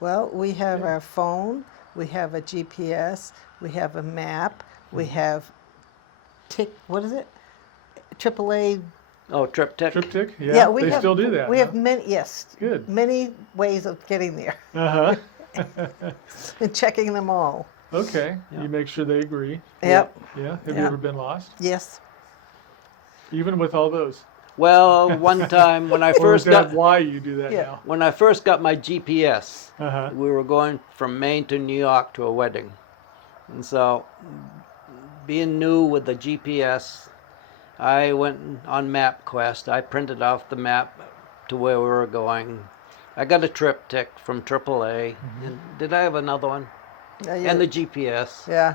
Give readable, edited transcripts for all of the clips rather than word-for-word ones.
Well, we have Yeah. our phone, we have a GPS, we have a map, we have what is it? AAA. Oh, triptych. Triptych? Yeah, Yeah, we they have still do that. we huh? have many, yes, Good. many ways of getting there Uh huh. and checking them all. Okay. Yeah. You make sure they agree. Yep. Yeah. Have you Yeah. ever been lost? Yes. Even with all those? Well, one time when I Or is first that got why you do that Yeah. now? when I first got my GPS, Uh huh. we were going from Maine to New York to a wedding, and so being new with the GPS, I went on MapQuest. I printed off the map to where we were going. I got a triptych from AAA. And did I have another one? And the GPS. Yeah.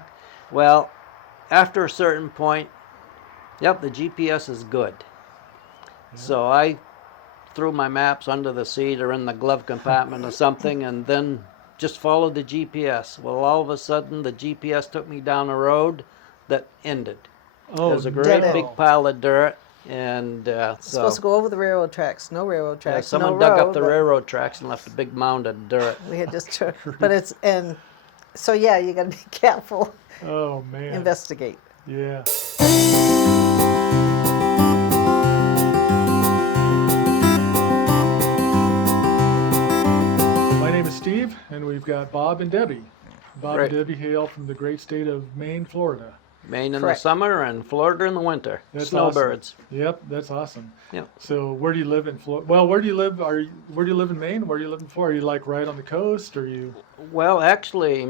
Well, after a certain point, yep, the GPS is good. So I threw my maps under the seat or in the glove compartment or something, and then just followed the GPS. Well, all of a sudden, the GPS took me down a road that ended. Oh, There's a great no. big pile of dirt, and Supposed to go over the railroad tracks. No railroad yeah, tracks. someone no dug road, up the but railroad tracks and left a big mound of dirt. We had just, but it's and so yeah, you got to be careful. Oh man. Investigate. Yeah. My name is Steve, and we've got Bob and Debbie. Bob Right. and Debbie hail from the great state of Maine, Florida. Maine in Correct. the summer and Florida in the winter. That's Snowbirds. Awesome. Yep, that's awesome. Yep. So, where do you live in Florida? Well, where do you live? Where do you live in Maine? Where do you live in Florida? Are you like right on the coast, or you? Well, actually,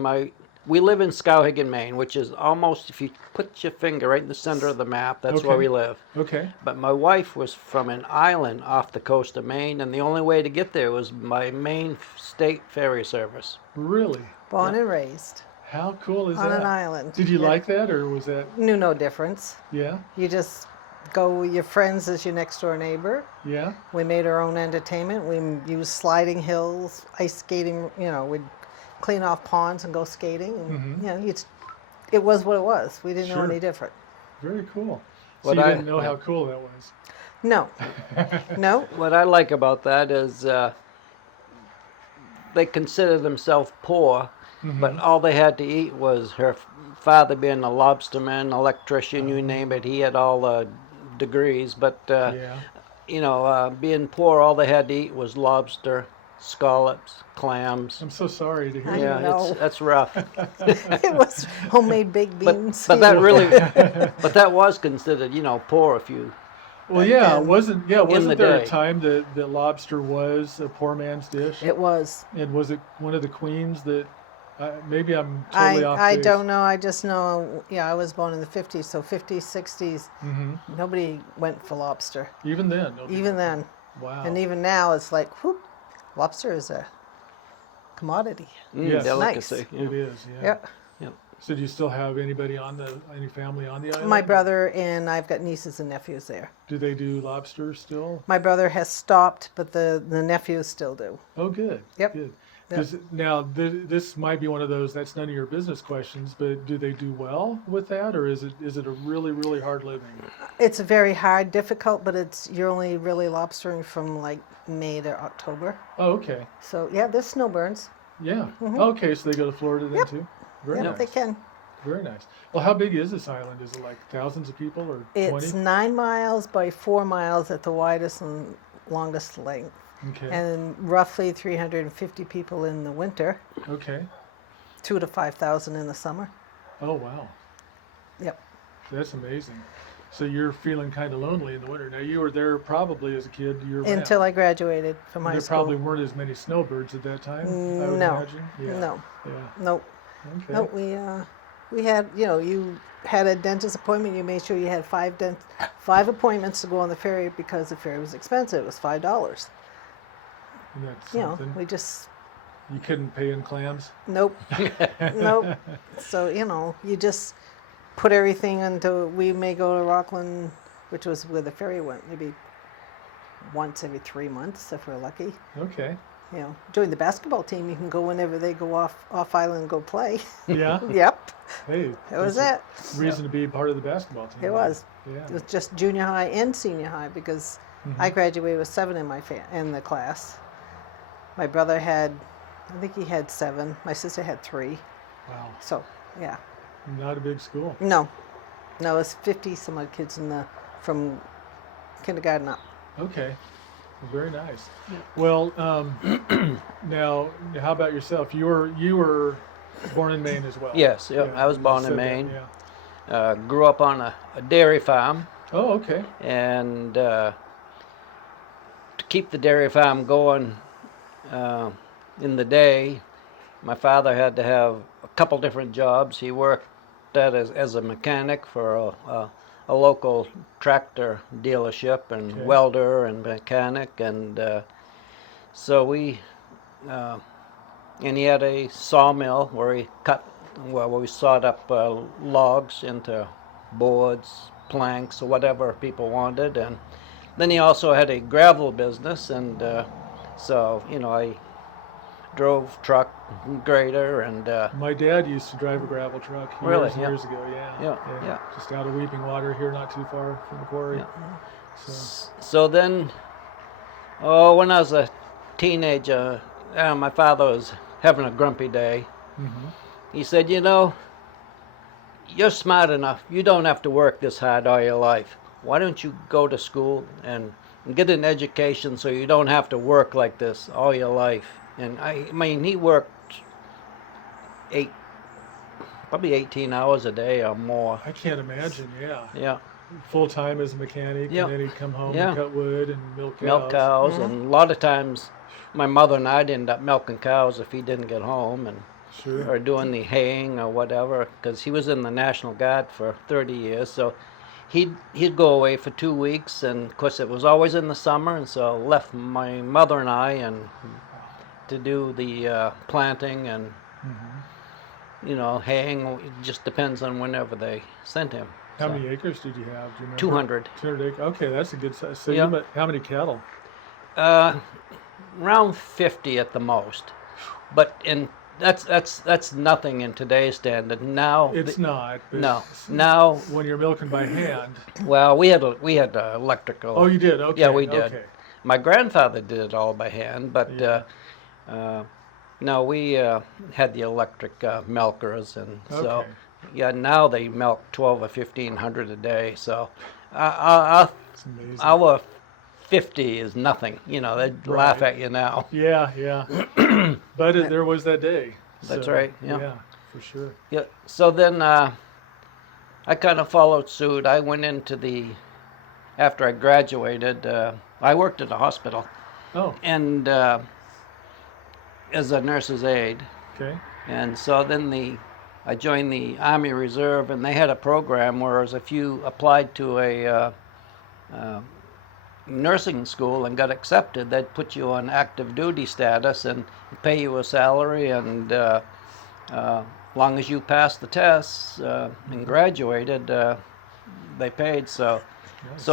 we live in Skowhegan, Maine, which is almost, if you put your finger right in the center of the map, that's where Okay. we live. Okay. But my wife was from an island off the coast of Maine, and the only way to get there was by Maine State Ferry Service. Really? Born and raised How cool is on that? an island. Did you Yeah. like that, or was that? Knew no difference. Yeah. You just go with your friends as your next door neighbor. Yeah. We made our own entertainment. We used sliding hills, ice skating. We'd clean off ponds and go skating. And, it was what it was. We didn't know Sure. any different. Very cool. So What you I- didn't know how cool that was. No, no. What I like about that is they consider themselves poor, but all they had to eat was her father being a lobsterman, electrician, you name it. He had all the degrees, but Yeah. being poor, all they had to eat was lobster, scallops, clams. I'm so sorry to hear I Yeah, that. know. that's rough. It was homemade baked beans. But that really, but that was considered, poor if you. Well, yeah, And wasn't the there a day. time that lobster was a poor man's dish? It was. And was it one of the queens that? Maybe I'm totally off I base. don't know. I just know. Yeah, I was born in the 50s, so 50s, 60s. Nobody went for lobster. Even then. nobody- Even then, Wow. and even now, it's like, whoop, lobster is a commodity. Yes. Delicacy. Nice. It is. Yeah. Yep. Yep. So do you still have any family on the island? My brother and I've got nieces and nephews there. Do they do lobster still? My brother has stopped, but the nephews still do. Oh, good. Yep. Good. Yep. Now, this might be one of those that's none of your business questions, but do they do well with that, or is it a really, really hard living? It's very hard, difficult, but you're only really lobstering from like May to October. Oh, okay. So yeah, there's snowbirds. Yeah. Okay, so they go to Florida then Yep. too? Very Yep, nice. they can. Very nice. Well, how big is this island? Is it like thousands of people or 20? It's 9 miles by 4 miles at the widest and longest length, Okay. and roughly 350 people in the winter, Okay. 2 to 5,000 in the summer. Oh, wow. Yep. That's amazing. So you're feeling kind of lonely in the winter. Now, you were there probably as a kid year round. Until I graduated from high There school. probably weren't as many snowbirds at that time, I would No. imagine. Yeah. No, Yeah. nope. Okay. Nope. We had, you had a dentist appointment. You made sure you had 5 appointments to go on the ferry because the ferry was expensive. It was $5. And that's You know, something. we just You couldn't pay in clams? nope, nope. So you just put everything into. We may go to Rockland, which was where the ferry went, maybe once every 3 months if we're lucky. Okay. Join the basketball team. You can go whenever they go off island and go play. Yeah. Yep, Hey. that was that's it. a reason to be part of the basketball team. It was. Yeah. It was just junior high and senior high because I graduated with 7 in the class. My brother had I think he had 7. My sister had 3. Wow. So, yeah. Not a big school. No, it's 50 some odd kids from kindergarten up. Okay. Well, very nice. Well, now, how about yourself? You were born in Maine as well. Yes, yep, Yeah, I was you born in said that, Maine. yeah. Grew up on a dairy farm, Oh, okay. and to keep the dairy farm going in the day, my father had to have a couple different jobs. He worked as a mechanic for a local tractor dealership, and Okay. welder and mechanic, and so and he had a sawmill where where we sawed up logs into boards, planks, or whatever people wanted, and then he also had a gravel business, and so I drove truck, grader, and My dad used to drive a gravel truck Really? years and Yeah. years ago. Yeah. Yeah. Just out of Weeping Water here, not too far from the quarry. Yeah. So, So then, when I was a teenager, my father was having a grumpy day. mhm. He said, you're smart enough. You don't have to work this hard all your life. Why don't you go to school and get an education so you don't have to work like this all your life? And I mean, he worked probably 18 hours a day or more. I can't imagine. Yeah. Yeah. Full time as a mechanic, Yeah. and then he'd come home Yeah. and cut wood and milk cows. Milk cows, and a lot of times my mother and I'd end up milking cows if he didn't get home, and Sure. or doing the haying or whatever, because he was in the National Guard for 30 years. So he'd go away for 2 weeks, and of course it was always in the summer, and so left my mother and I and to do the planting and Mhm. haying. It just depends on whenever they sent him. How So, many acres did you have? Do you remember? 200. 200 acres. Okay, that's a good size. So Yeah. how many cattle? Around 50 at the most, but that's nothing in today's standard. Now It's not. But no, now when you're milking by hand. well we had electrical. Oh, you did. Okay. Yeah, we did. Okay. My grandfather did it all by hand, but Yeah. no, we had the electric milkers, and so Okay. yeah, now they milk 12 or 1500 a day. So our It's amazing. our 50 is nothing. They'd laugh Right. at you now. Yeah, yeah. But there was that day. That's So, right, yeah. Yeah, for sure. Yeah. So then I kind of followed suit. I went after I graduated, I worked at a hospital, Oh, and as a nurse's aide. okay. And so then I joined the Army Reserve, and they had a program where if you applied to a nursing school and got accepted, they'd put you on active duty status and pay you a salary, and long as you passed the tests and graduated, they paid. So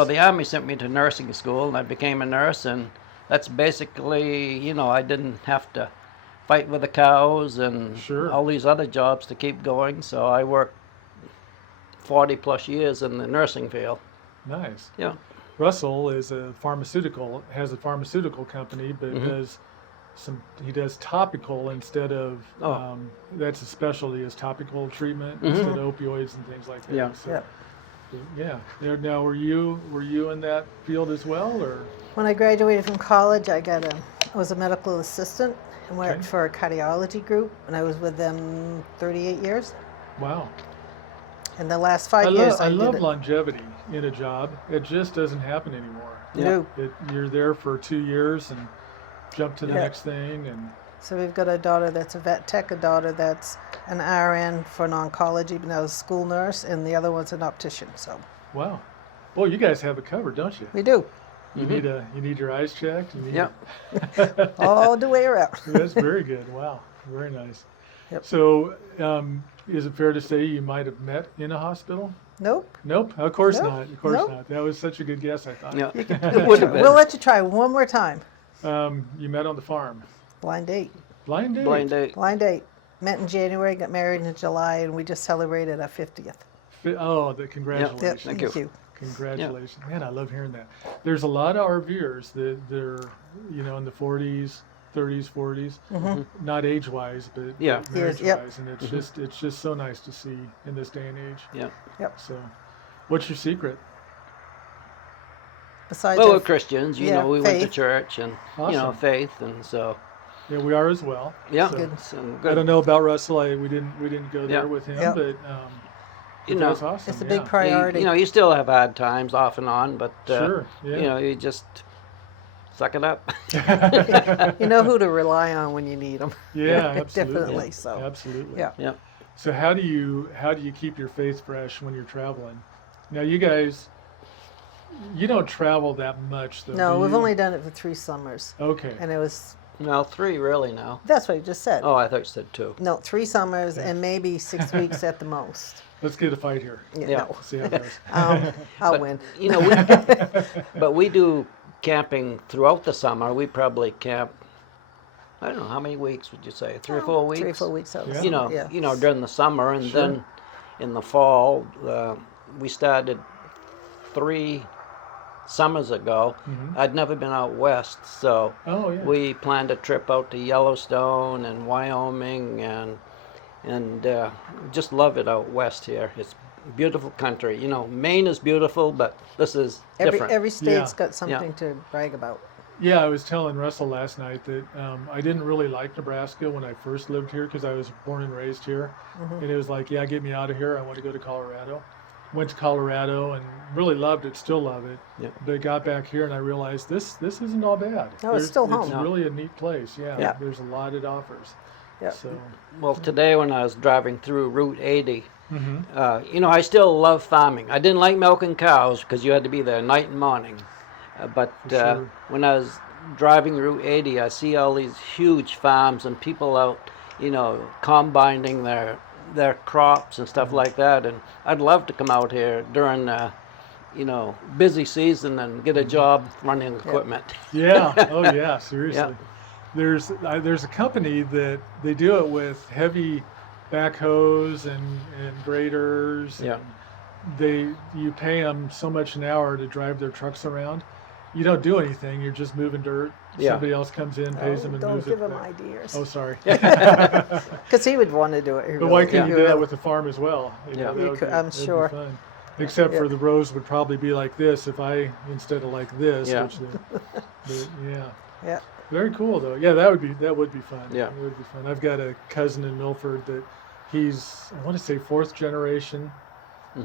the Army sent me to nursing school, and I became a nurse, and that's basically, I didn't have to fight with the cows and Sure. all these other jobs to keep going. So I worked 40 plus years in the nursing field. Nice. Yeah. Russell has a pharmaceutical company, but he does topical instead of, that's a specialty, is topical treatment instead of opioids and things like that. Yeah. So, yeah. Now, were you in that field as well, or? When I graduated from college, I was a medical assistant and worked Okay. for a cardiology group, and I was with them 38 years. Wow. In the last 5 years, I did love it. longevity in a job. It just doesn't happen anymore. No. You're there for 2 years and jump to the Yeah. next thing, and So we've got a daughter that's a vet tech, a daughter that's an RN for oncology, but now a school nurse, and the other one's an optician. So wow. Well, you guys have it covered, don't you? we do You need your eyes checked. You need Yeah. all the way around. That's very good. Wow, very nice. Yep. So, is it fair to say you might have met in a hospital? Nope. Nope, of course Nope. not. Of course Nope. not. That was such a good guess, I thought. Yeah. It would have been. We'll let you try one more time. You met on the farm. Blind date. Blind date. Blind date. Blind date. Met in January, got married in July, and we just celebrated our 50th. Oh, Yep. congratulations. Thank you. Congratulations. Man, I love hearing that. There's a lot of RVers that they're, in the 40s, 30s, 40s, not age-wise, but Yeah. Years, yep. marriage-wise, and it's just so nice to see in this day and age. Yeah. Yep. So, what's your secret? Besides, Well, our we're Christians, yeah, we went to faith. church and, Awesome. faith. And so, Yeah, we are as well. yeah. So, Good. So I good. don't know about Russell. We didn't go there Yeah. with him, Yep. but You know, that's awesome. it's a big yeah. priority. You still have hard times off and on, but, Sure. Yeah. you just suck it up. You know who to rely on when you need them. Yeah, absolutely. Definitely. So, Absolutely. yeah. Yeah. So how do you keep your faith fresh when you're traveling? Now you guys, you don't travel that much though. No, do we've you? only done it for 3 summers, Okay. and it was. Well, 3 really now. That's what you just said. Oh, I thought you said 2. No, 3 summers and maybe 6 weeks at the most. Let's get a fight here. Yeah. No. See how it goes. I'll win. We, but we do camping throughout the summer. We probably camp, I don't know, how many weeks would you say? 3 or 4 weeks? 3 or 4 weeks out. Yeah. Yeah. During the summer, and Sure. then in the fall, we started 3 summers ago. I'd never been out west, so Oh yeah. we planned a trip out to Yellowstone and Wyoming, and just love it out west here. It's beautiful country. Maine is beautiful, but this is different. Every state's Yeah. got something to brag about. Yeah, I was telling Russell last night that I didn't really like Nebraska when I first lived here because I was born and raised here, and it was like, yeah, get me out of here. I want to go to Colorado. Went to Colorado and really loved it. Still love it. Yeah. But got back here and I realized this isn't all bad. No, it's still home. It's No. really a neat place. Yeah, Yeah. There's a lot it offers. Yeah. So Well, today when I was driving through Route 80, Mm-hmm. I still love farming. I didn't like milking cows because you had to be there night and morning. But sure. when I was driving Route 80, I see all these huge farms and people out, combining their crops and stuff like that. And I'd love to come out here during, busy season and get a job running equipment. Yeah. Oh yeah. Seriously. Yeah. There's a company that they do it with heavy backhoes and graders. Yeah. And you pay them so much an hour to drive their trucks around. You don't do anything. You're just moving dirt. Yeah. Somebody else comes in, pays them, and Don't moves give it. him back. ideas. Oh, sorry. Because he would want to do it. He But why really- can't he you do that really- with the farm as well? Yeah. that You would could- be- I'm that'd be sure. fun. Except for Yeah. the rows would probably be like this instead of like this. Yeah. Yeah. Yeah. Very cool though. Yeah, that would be fun. Yeah. It would be fun. I've got a cousin in Milford that he's, I want to say 4th generation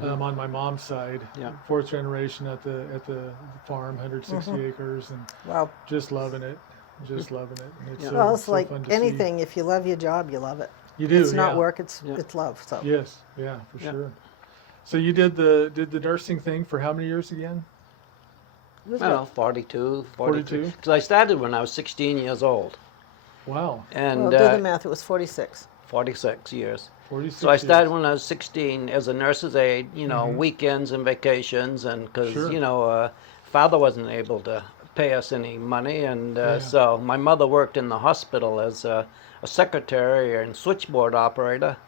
on my mom's side. Yeah. 4th generation at the farm, 160 acres, and Wow. just loving it. Just loving it. And it's Yeah. so, Well, it's so like fun to see. anything. If you love your job, you love it. You do. It's not yeah. work. It's Yeah. it's love. So Yes. Yeah, for Yeah. sure. So you did the nursing thing for how many years again? it was Well, good. 42. 42? Because I started when I was 16 years old, Wow. and Well, do the math. It was 46. 46 years. 46 So I started years. when I was 16 as a nurse's aide, weekends and vacations, and because, Sure. father wasn't able to pay us any money, and Yeah. so my mother worked in the hospital as a secretary and switchboard operator,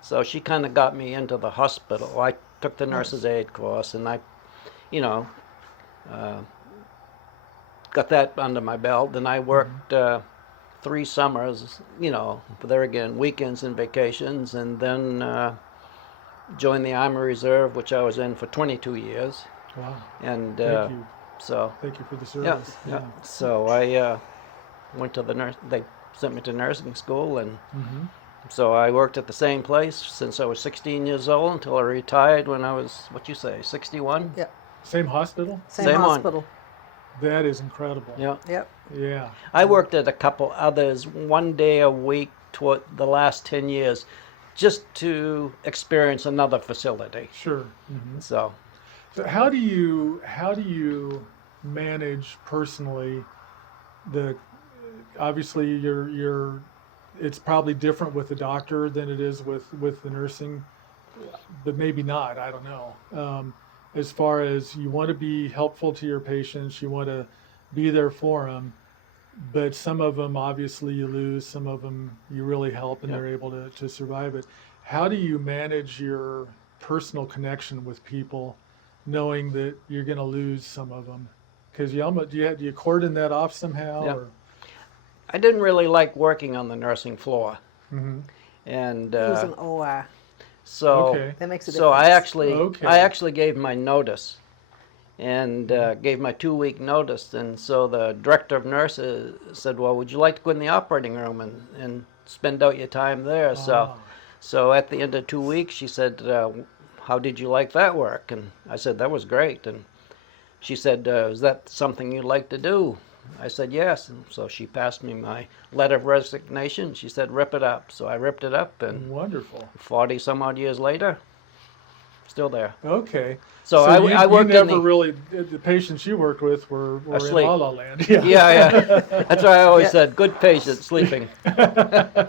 so she kind of got me into the hospital. I took the nurse's aide course, and I, got that under my belt, and I worked 3 summers, there again, weekends and vacations, and then joined the Army Reserve, which I was in for 22 years. Wow. And Thank you. so, Thank you for the yeah, service. yeah. So I went to they sent me to nursing school, and Mhm. so I worked at the same place since I was 16 years old until I retired when I was, 61? Yeah. Same hospital? Same Same one. hospital. That is incredible. Yeah. Yep. Yeah. I worked at a couple others 1 day a week toward the last 10 years just to experience another facility. Sure. Mhm. So, So how do you manage personally obviously it's probably different with the doctor than it is with the nursing, but maybe not, I don't know. As far as you want to be helpful to your patients, you want to be there for them, but some of them obviously you lose, some of them you really help and Yeah. they're able to survive it. How do you manage your personal connection with people, knowing that you're going to lose some of them? Because do you cordon that off somehow? Yeah. Or? I didn't really like working on the nursing floor, Mm-hmm. and He was an OR. so Okay. That makes a so difference. Okay. I actually gave my notice, and gave my 2-week notice, and so the director of nurses said, "Well, would you like to go in the operating room and spend out your time there?" Ah. So at the end of 2 weeks, she said, "How did you like that work?" And I said, "That was great." And she said, "Is that something you'd like to do?" I said, "Yes." And so she passed me my letter of resignation. She said, "Rip it up." So I ripped it up, and Wonderful. 40 some odd years later, still there. Okay. So you, I worked you in never the really, the patients you worked with were in Asleep. La La Land. Yeah. yeah. That's why I always Yeah. said good patient sleeping. I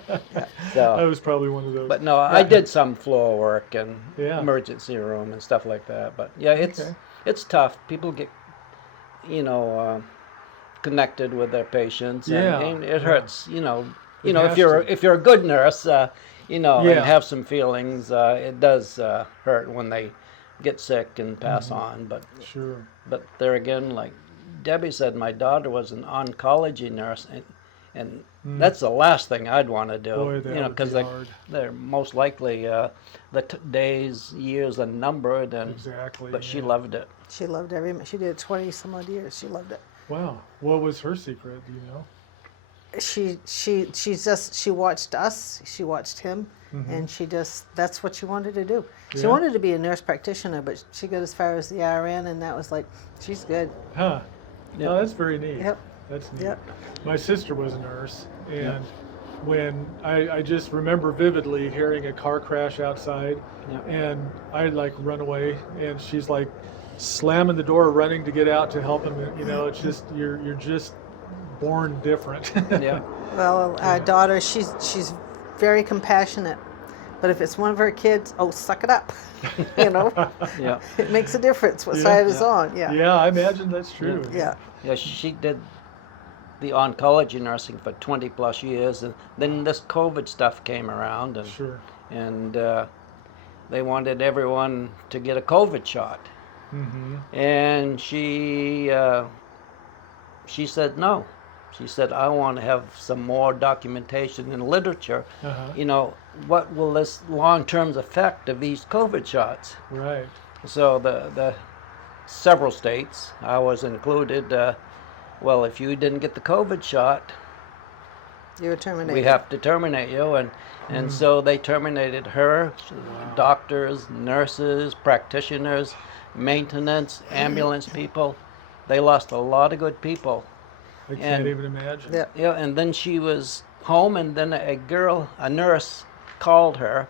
So, was probably one of those. but no, I did some floor work and Yeah. emergency room and stuff like that. But yeah, Okay. it's tough. People get connected with their patients, Yeah, and it yeah. hurts. It If has you're to. if you're a good nurse, and Yeah. have some feelings, it does hurt when they get sick and pass Mm-hmm. on. Sure. But there again, like Debbie said, my daughter was an oncology nurse, and that's the last thing I'd want to do. Boy, that would Because be hard. they're most likely days, years are numbered, Exactly. but she yeah. loved it. She loved every. She did 20 some odd years. She loved it. Wow. What was her secret? Do you know? She watched us. She watched him, and that's what she wanted to do. She Yeah. wanted to be a nurse practitioner, but she got as far as the RN, and that was like, she's good. Huh. Yep. Oh, that's very neat. Yep. That's neat. Yep. My sister was a nurse, and when I just remember vividly hearing a car crash outside, Yep. and I'd like run away, and she's like slamming the door, running to get out to help him. It's just you're just born different. Yeah. Well, our daughter, she's very compassionate, but if it's one of her kids, oh, suck it up. Yeah. It makes a difference what Yeah. side is on. Yeah. Yeah, I imagine that's true. Yeah. Yeah, she did the oncology nursing for 20 plus years, and then this COVID stuff came around, and Sure. they wanted everyone to get a COVID shot, Mm-hmm. and she said no. She said, "I want to have some more documentation and literature. Uh-huh. What will this long-term effect of these COVID shots?" Right. So the several states, I was included, well, if you didn't get the COVID shot, You were terminated. we have to terminate you, and so they terminated her, doctors, nurses, practitioners, maintenance, ambulance people. They lost a lot of good people. I can't And- even imagine. Yeah. Yeah, and then she was home, and then a nurse called her,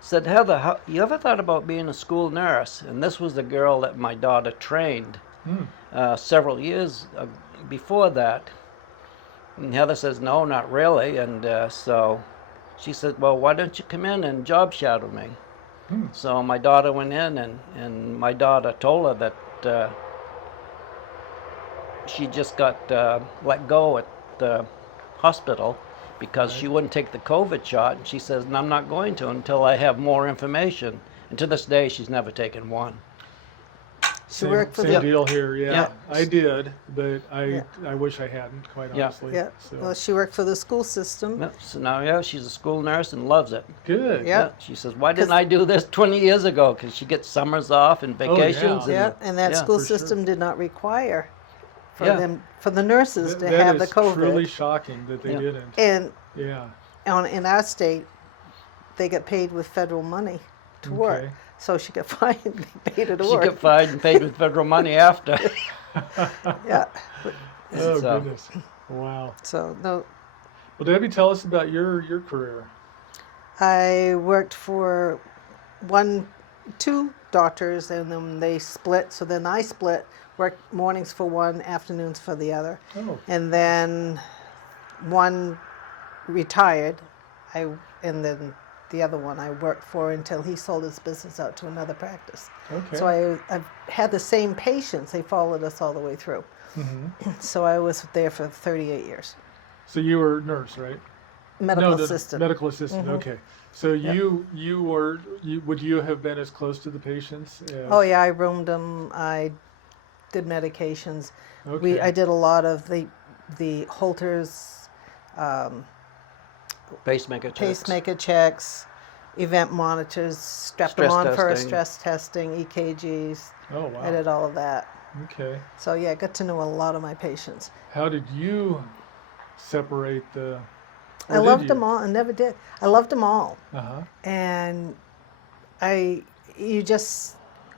said, "Heather, you ever thought about being a school nurse?" And this was the girl that my daughter trained several years before that. And Heather says, "No, not really." And so she said, "Well, why don't you come in and job shadow me?" So my daughter went in, and my daughter told her that she just got let go at the hospital because she wouldn't take the COVID shot. And she says, "And I'm not going to until I have more information." And to this day, she's never taken one. She worked for same the deal here. Yeah. Yeah. I did, but I Yeah. wish I hadn't, quite Yeah. honestly. yeah. So Well, she worked for the school system. Yeah, so now, yeah, she's a school nurse and loves it. good. Yeah. She says, "Why didn't I do this 20 years ago?" Because she gets summers off and Oh, yeah. vacations. Yeah, and that yeah, school for sure. system did not require for Yeah. them for the nurses to That have the is COVID. truly shocking that they Yeah. didn't. And Yeah. in our state, they get paid with federal money to work. Okay. So she got fined and paid her to She work. got fined and paid with federal money after. Yeah. Oh So- goodness. Wow. So no, Well, Debbie, tell us about your career. I worked for two doctors, and then they split. So then I split, worked mornings for one, afternoons for the other, Oh. and then one retired. And then the other one I worked for until he sold his business out to another practice. Okay. So I've had the same patients. They followed us all the way through. Mm-hmm. So I was there for 38 years. So you were a nurse, right? Medical No, the assistant. Medical assistant. Mhm. Okay. So would you have been as close to the patients? As, Oh yeah, I roomed them. I did medications. Okay. I did a lot of the Holters, Pacemaker checks. pacemaker checks, event monitors, strapped them Stress on for testing. stress testing, EKGs. Oh, I wow. did all of that. Okay. So yeah, I got to know a lot of my patients. How did you separate the? I loved them all. I never did. I loved them all. Uh-huh. And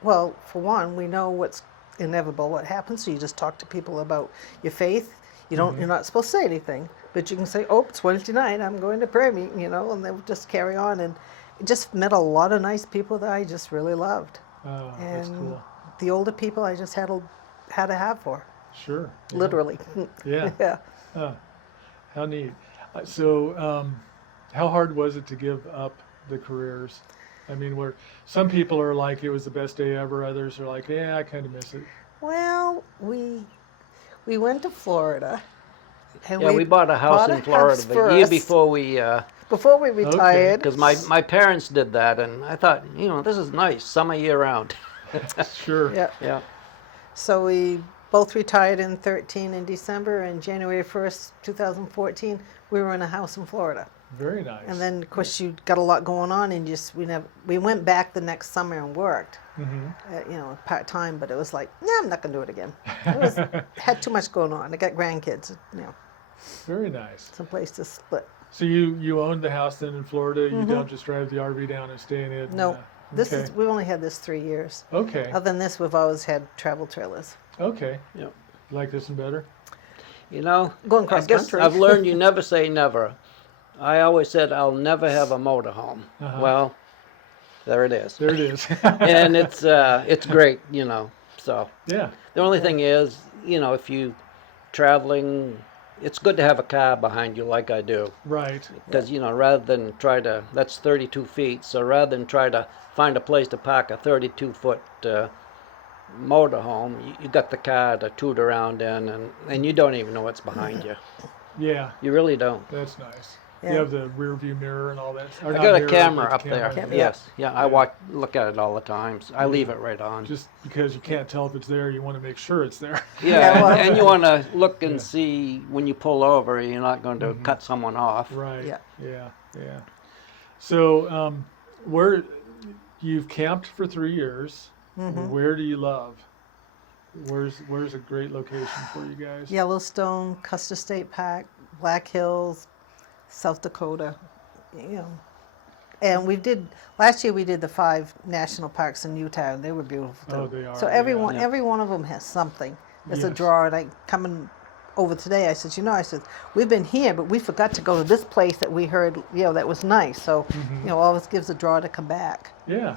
well, for one, we know what's inevitable, what happens. So you just talk to people about your faith. You're not supposed to say anything, but you can say, oh, it's Wednesday night, I'm going to prayer meeting, and they'll just carry on. And just met a lot of nice people that I just really loved. Oh, And that's cool. the older people I just had to have for, Sure. Yeah. literally. Yeah. Yeah. How neat. So, how hard was it to give up the careers? I mean, where some people are like, it was the best day ever. Others are like, yeah, I kind of miss it. Well, we went to Florida. And Yeah, we bought a house in Florida the year first, before we, before we retired. because my parents did that, and I thought, this is nice, summer year round. Sure. Yeah. Yeah. So we both retired in 13 in December, and January 1st, 2014, we were in a house in Florida. Very nice. And then, of course, you got a lot going on, and we went back the next summer and worked, part time. But it was like, I'm not gonna do it again. Had too much going on. I got grandkids, Very nice. some place to split. So you owned the house then in Florida. You don't just drive the RV down and stay in it. No, okay. we've only had this 3 years. Okay. Other than this, we've always had travel trailers. Okay. Yeah. Like this one better? Going I cross guess country. I've learned you never say never. I always said I'll never have a motorhome. Uh-huh. Well, there it is. There it is. And it's great, So Yeah. the only thing is, if you traveling, it's good to have a car behind you like I do. Right. Because, rather than that's 32 feet, so rather than try to find a place to park a 32-foot motorhome, you got the car to toot around in, and you don't even know what's behind you. Yeah. You really don't. That's nice. Yeah. You have the rear view mirror and all that. Or I not got a mirror, camera but up there. Camera. Yes. Yeah, I Yeah. look at it all the time. So I leave it right on. Just because you can't tell if it's there, you want to make sure it's there. Yeah, Yeah, well- and you want to look and Yeah. see when you pull over, you're not going to cut someone off. Right. Yeah. Yeah. So, where you've camped for 3 years, where do you love? Where's a great location for you guys? Yellowstone, Custer State Park, Black Hills, South Dakota, And last year we did the 5 national parks in Utah, and they were beautiful too. Oh, they are, So yeah. every one of them has something. There's a Yes. draw, and I coming over today, I said, we've been here, but we forgot to go to this place that we heard, that was nice. So, always gives a draw to come back. Yeah.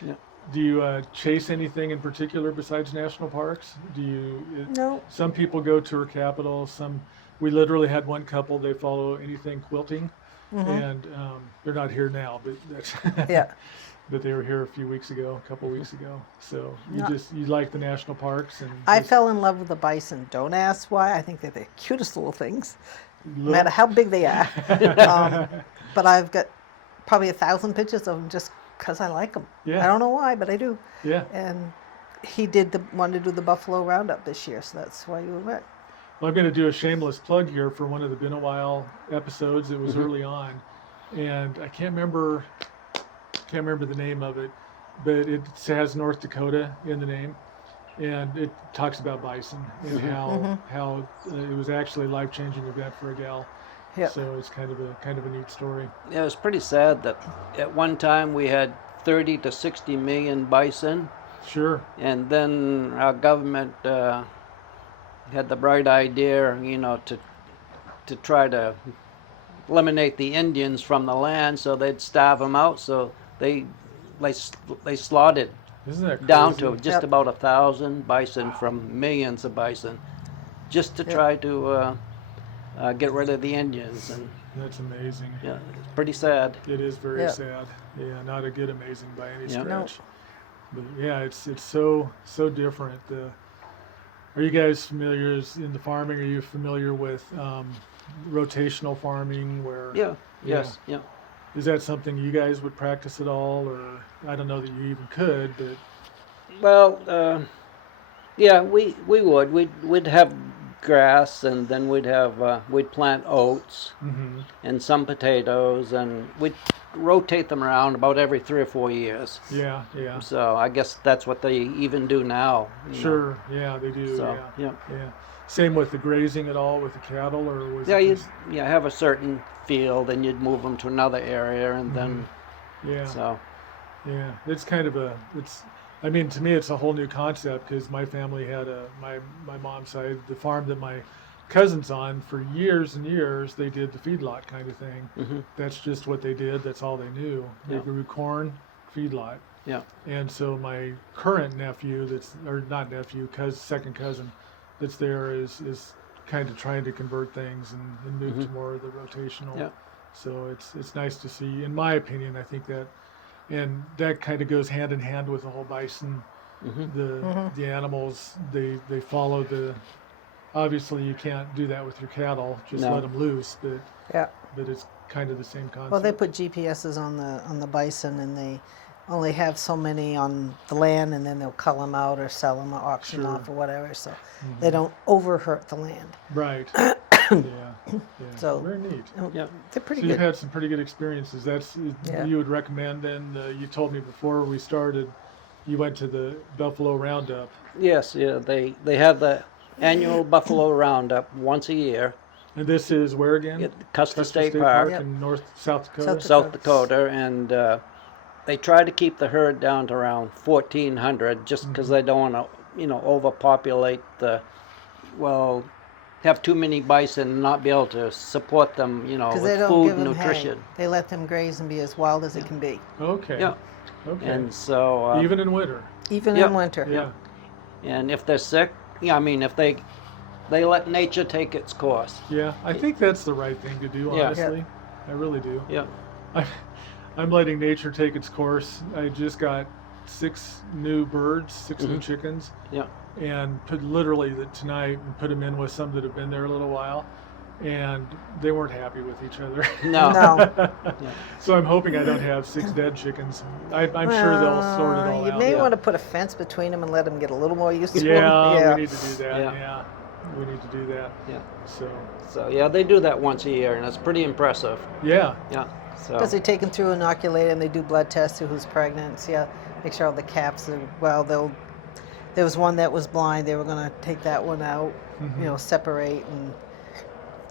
Yeah. Do you chase anything in particular besides national parks? No. Some people go tour capital. We literally had one couple. They follow anything quilting, and they're not here now, but that's Yeah. but they were here a couple weeks ago. So No. you like the national parks and I just fell in love with the bison. Don't ask why. I think they're the cutest little things, no look- matter how big they are. But I've got probably 1,000 pictures of them just because I like them. Yeah. I don't know why, but I do. Yeah. And he wanted to do the Buffalo Roundup this year, so that's why you went. Well, I'm going to do a shameless plug here for one of the Been a While episodes. It was early on, and I can't remember the name of it, but it has North Dakota in the name, and it talks about bison and how it was actually a life-changing event for a gal. Yeah. So it's kind of a neat story. Yeah, it was pretty sad that at one time we had 30 to 60 million bison, Sure. and then our government had the bright idea, to try to eliminate the Indians from the land, so they'd starve them out. So they slaughtered Isn't that crazy? down to just Yep. about 1,000 bison from millions of bison, just to try to get rid of the Indians. And That's amazing. yeah, it's pretty sad. It is very Yeah. sad. Yeah, not a good amazing by any Yeah. stretch. But yeah, it's so different. Are you guys familiar in the farming? Are you familiar with rotational farming? Where Yeah. Yes. Yeah. is that something you guys would practice at all, or I don't know that you even could, but Well, yeah, we would. We'd have grass, and then we'd plant oats Mm-hmm. and some potatoes, and we'd rotate them around about every 3 or 4 years. Yeah, yeah. So I guess that's what they even do now. you know. Sure. Yeah, they do. So, yeah. yeah. Yeah. Same with the grazing at all with the cattle, or was Yeah, it you'd just, have a certain field, and you'd move them to another area, and then yeah, so yeah. It's kind of I mean, to me, it's a whole new concept because my family had my mom's side, the farm that my cousin's on for years and years. They did the feedlot kind of thing. mhm, That's just what they did. That's all they knew. They Yeah. grew corn, feedlot. yeah, And so my current nephew, or not nephew, second cousin, that's there is kind of trying to convert things and move to more of the rotational. Yeah. So it's nice to see. In my opinion, I think that kind of goes hand in hand with the whole bison. mhm, The animals they follow the. Obviously, you can't do that with your cattle. Just No. let them loose, Yeah. but it's kind of the same concept. Well, they put GPSs on the bison, and they only have so many on the land, and then they'll cull them out or sell them or auction Sure. off or whatever, so they don't overhurt the land. Right. Yeah. So- Very neat. yeah. They're pretty So you've good. had some pretty good experiences. Yeah. You would recommend then. You told me before we started, you went to the Buffalo Roundup. Yes, yeah. They have the annual Buffalo Roundup once a year And this is where again? at Custer Custer State Park, Yep. in South Dakota. South South Dakota, and they try to keep the herd down to around 1,400, just because they don't want to, overpopulate have too many bison and not be able to support them, Because they with don't food give and them nutrition. hay. They let them graze and be as wild as it can be, Okay. Yeah, Okay. and so Even in winter. even Yep. in winter. Yeah. and if they're sick, if they let nature take its course. Yeah. I think that's the right thing to do. Yeah. Honestly, I really do. Yeah, I'm letting nature take its course. I just got 6 new birds, 6 new chickens. yeah, And put literally tonight and put them in with some that have been there a little while, and they weren't happy with each other. no, No. So I'm hoping I don't have 6 dead chickens. I'm sure they'll sort it all You out. may Yeah. want to put a fence between them and let them get a little more used to Yeah, them. we need to do that. Yeah. Yeah, we need to do that. yeah. So So they do that once a year, and it's pretty impressive. yeah, Yeah, so Because they take them through, inoculate them, they do blood tests to who's pregnant, see how, make sure all the calves are, there was one that was blind, they were going to take that one out, separate. And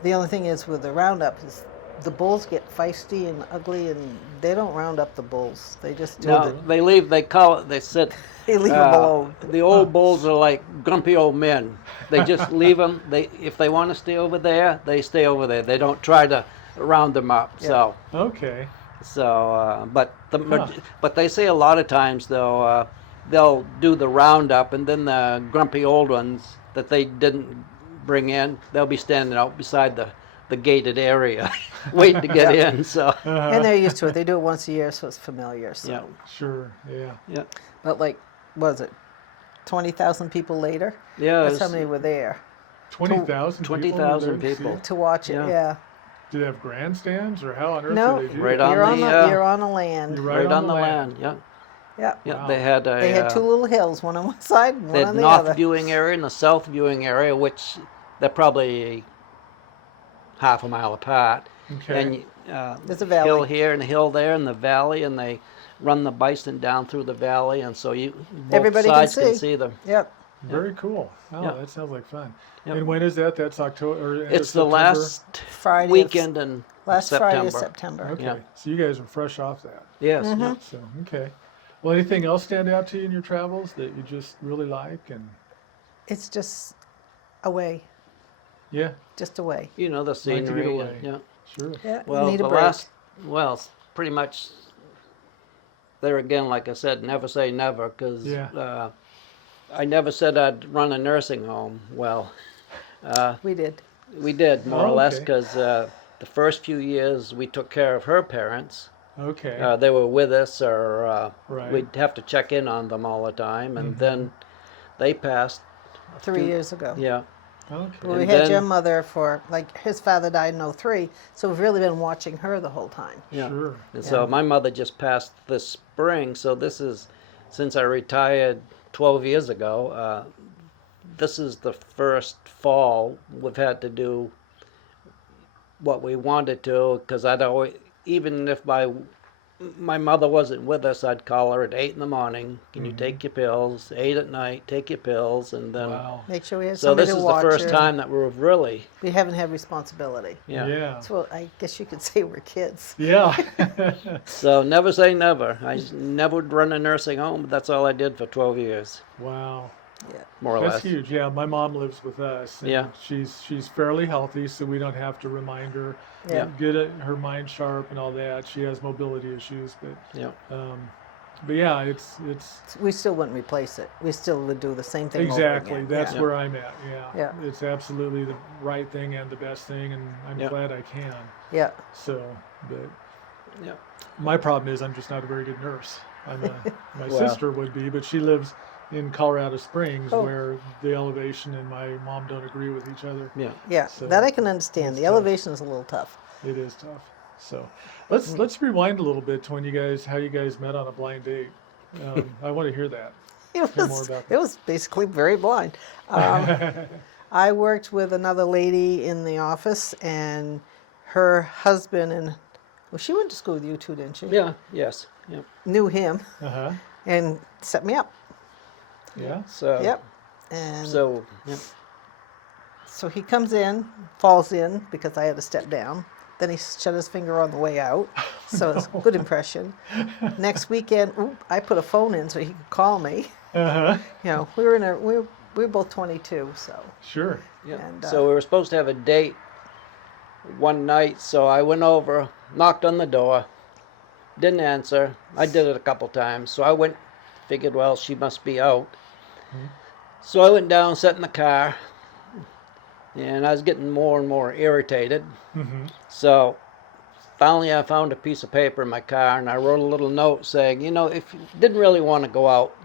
the only thing is with the roundup is the bulls get feisty and ugly, and they don't round up the bulls. They just do no, they leave. They call it. They sit. they leave them alone. The old bulls are like grumpy old men. They just leave them. If they want to stay over there, they stay over there. They don't try to round them up. Yeah. okay. But they say a lot of times though, they'll do the roundup, and then the grumpy old ones that they didn't bring in, they'll be standing out beside the gated area, waiting to get in. So And they're used to it. They do it once a year, so it's familiar. So. yeah, Sure. Yeah. yeah, But what was it 20,000 people later? yeah. That's how many were there 20,000. 20,000 people. to watch it. Yeah. Yeah. Do they have grandstands, or how on earth No. do they do Right that? on You're on the land. You're Right on the land. Yeah, Yeah. yeah. Wow. They had a. They had 2 little hills, one on one side and They one had on the north other. viewing area and the south viewing area, which they're probably half a mile apart. Okay. And There's a valley. hill here and a hill there in the valley, and they run the bison down through the valley, and so both Everybody can sides can see. see them. Yep. Very cool. Oh, Yeah. that sounds like fun. Yep. And when is that? That's October. Or end of It's the September? last Friday. weekend in Last September. Friday of September. Okay. Yeah. So you guys are fresh off that. Yes. Mm-hmm. yeah. So okay. Well, anything else stand out to you in your travels that you just really like? And It's just away. yeah, Just away. The Like to get scenery. away. Yeah. sure. Yeah. Well, you need the a break. pretty much. There again, like I said, never say never, because Yeah. I never said I'd run a nursing home. Well, We did. we did more or Oh, less, okay. because the first few years we took care of her parents. Okay. They were with us, or Right. we'd have to check in on them all the time, and then they passed. 3 years ago. Yeah, Okay. Well, we And had your then- mother for, his father died in 03, so we've really been watching her the whole time. yeah. Sure. And so my mother just passed this spring, so this is since I retired 12 years ago. this is the first fall we've had to do what we wanted to, because I'd always, even if my mother wasn't with us, I'd call her at 8 in the morning. Can you take your pills? 8 at night, take your pills, and then. Wow. Make sure we had So somebody this to is the watch first her. time that we're really. We haven't had responsibility. Yeah. So I guess you could say we're kids. Yeah. So never say never. I never would run a nursing home, but that's all I did for 12 years, Wow. Yeah. more or That's less. huge. Yeah, my mom lives with us. And Yeah. She's fairly healthy, so we don't have to remind her. Yeah. Get her mind sharp and all that. She has mobility issues, Yeah. but yeah, it's We still wouldn't replace it. We still would do the same thing exactly. over again. That's Yeah. where I'm at. Yeah. Yeah. It's absolutely the right thing and the best thing, and I'm Yeah. glad I can. Yeah. So, but Yeah. my problem is I'm just not a very good nurse. My Well. sister would be, but she lives in Colorado Springs, Oh. where the elevation and my mom don't agree with each other. Yeah. Yeah. So, That I can understand. it's The tough. elevation is a little tough. It is tough. So let's rewind a little bit to how you guys met on a blind date. I want to hear that. It Hear more was, about it was basically very blind. I worked with another lady in the office, and her husband she went to school with you too, didn't she? Yeah. Yes. Yeah. Knew him Uh-huh. and set me up. Yeah. So. Yep. And So. Yeah. so he comes in, falls in because I had to step down. Then he shut his finger on the way out, so it's a good impression. Next weekend, I put a phone in so he could call me. Uh-huh. You know, we were both 22, so Sure. Yeah. And, So we were supposed to have a date one night, so I went over, knocked on the door, didn't answer. I did it a couple times, so I went, figured, well, she must be out. So I went down, sat in the car, and I was getting more and more irritated. Mm-hmm. So finally I found a piece of paper in my car, and I wrote a little note saying, if you didn't really want to go out,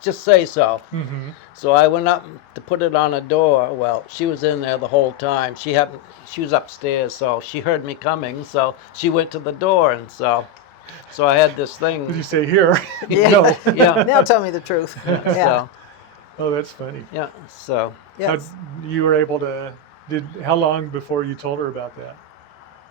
just say so. Mm-hmm. So I went up to put it on a door. Well, she was in there the whole time. She was upstairs, so she heard me coming. So she went to the door, and so I had this Did you thing. say here? yeah. No. Yeah. Now tell me the truth. Yeah. So Oh, that's funny. yeah. So Yes. You were able to. How long before you told her about that?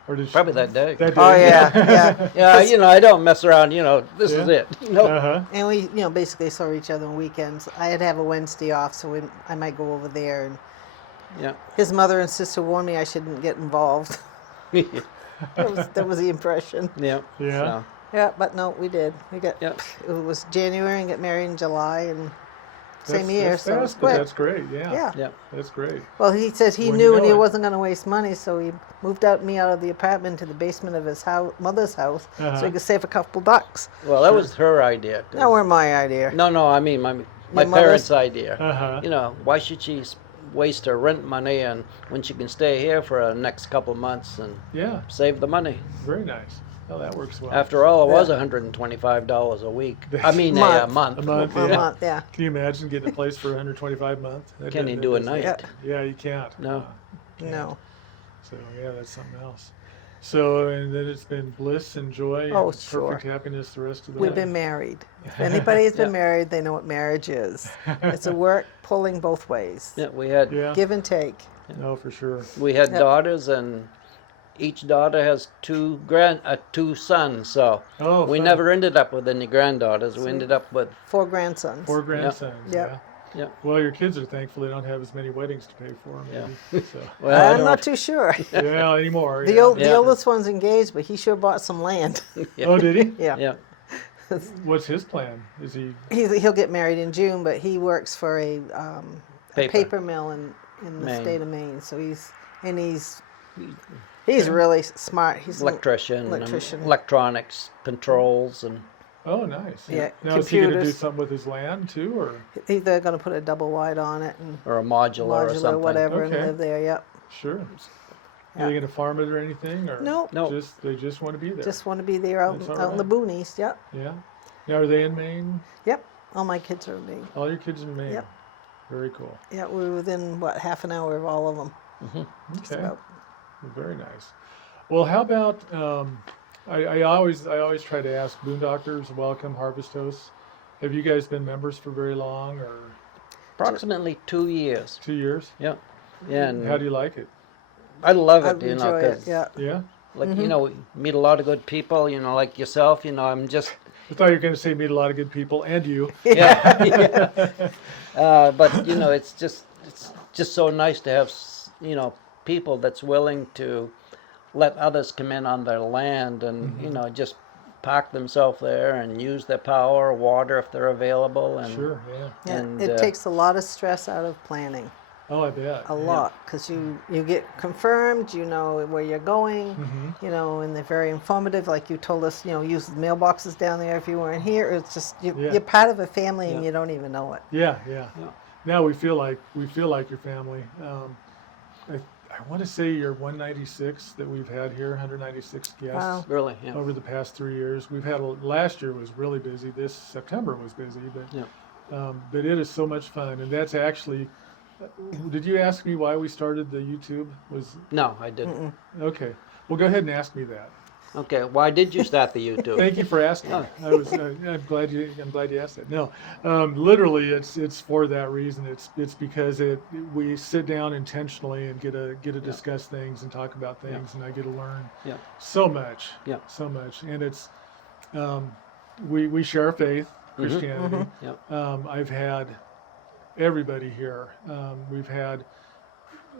Or did she, probably that day. That day? Oh yeah, yeah. Yeah. I don't mess around. This is Yeah. it. Nope. Uh-huh. And we, basically saw each other on weekends. I'd have a Wednesday off, so I might go over there. And Yeah. his mother and sister warned me I shouldn't get involved. That was the impression. Yeah. Yeah. So, Yeah, but no, we did. We got. Yep. It was January and got married in July, and same year, That's so it was fast, but quick. that's great. Yeah. Yeah. yeah. That's great. Well, he said he When you knew and know he it. wasn't going to waste money, so he moved me out of the apartment to the basement of his mother's house, so Uh-huh. he could save a couple bucks. Well, that was her idea. 'cause- That weren't my idea. No. I mean my mother's- parents' idea. Uh-huh. Why should she waste her rent money and when she can stay here for the next couple of months and Yeah. save the money? Very nice. Oh, that works well. After all, it was Yeah. $125 a week. I mean, Month. a month. A month, A yeah. month, yeah. Can you imagine getting a place for 125 a month? Can you do a night? Yeah. Yeah, you can't. No. No. So yeah, that's something else. So and then it's been bliss and joy Oh, and sure. perfect happiness the rest of the We've way. been married. If anybody's been Yeah. married, they know what marriage is. It's a work pulling both ways. Yeah, we had Yeah. Give and take. No, for sure. Yep. Yep. and each daughter has two sons. So Oh, we fun. never ended up with any granddaughters. We ended up with 4 grandsons. 4 grandsons. Yep. Yeah. yeah. Well, your kids are thankful they don't have as many weddings to pay for. Maybe. So. Well, I I'm don't not too sure. Yeah, anymore. The, yeah. old, the Yeah. oldest one's engaged, but he sure bought some land. Oh, did he? Yeah. Yeah. What's his plan? Is he? He'll get married in June, but he works for a Paper. paper mill in the Maine. state of Maine. So he's really smart. He's Electrician, Electrician. electronics, controls, and Oh, nice. Yeah, Now is he going to do computers. something with his land too, or? They're going to put a double wide on it and or a modular, or modular, something. whatever, Okay. and live there. Yep. Sure. Yeah. Are they going to farm it or anything, or? No. No. They just want to be there. Just want to be there out, That's all out in the right. boonies. Yep. Yeah. Now, are they in Maine? Yep. All my kids are in Maine. All your kids in Maine. Yep. Very cool. Yeah, we're within half an hour of all of them. Just Okay. about. Very nice. Well, how about? I always try to ask Boondockers welcome Harvest Hosts. Have you guys been members for very long, or? Approximately 2 years. 2 years. Yeah. And How do you like it? I love I it, you know, enjoy it. 'cause Yeah. Yeah. like, you know, meet a lot of good people, you know, like yourself, you know, I'm just, I thought you were going to say meet a lot of good people, and you. yeah, yeah. But, you know, it's just so nice to have, you know, people that's willing to let others come in on their land and, you know, just park themselves there and use their power, water if they're available. And, Sure. Yeah. Yeah, And, it takes a lot of stress out of planning. Oh, I bet. A lot, because you get confirmed, you know where you're going, you know, and they're very informative. Like you told us, you know, use the mailboxes down there if you weren't here. It's just Yeah. you're part of a family and Yeah. you don't even know it. Yeah. Yeah. Yeah. Now we feel like your family. I want to say you're 196 that we've had here, 196 guests. Wow. really, yeah. Over the past 3 years. We've had last year was really busy. This September was busy, Yeah. but it is so much fun. And that's actually. Did you ask me why we started the YouTube? No, I didn't. Okay. Well, go ahead and ask me that. Okay, why did you start the YouTube? Thank you for asking. Oh. I'm glad you asked that. No, literally, it's for that reason. It's because we sit down intentionally and get to discuss things and talk about things, and I get to learn Yeah. so much. Yeah. So much, and it's we share faith, Christianity. Yeah. I've had everybody here. We've had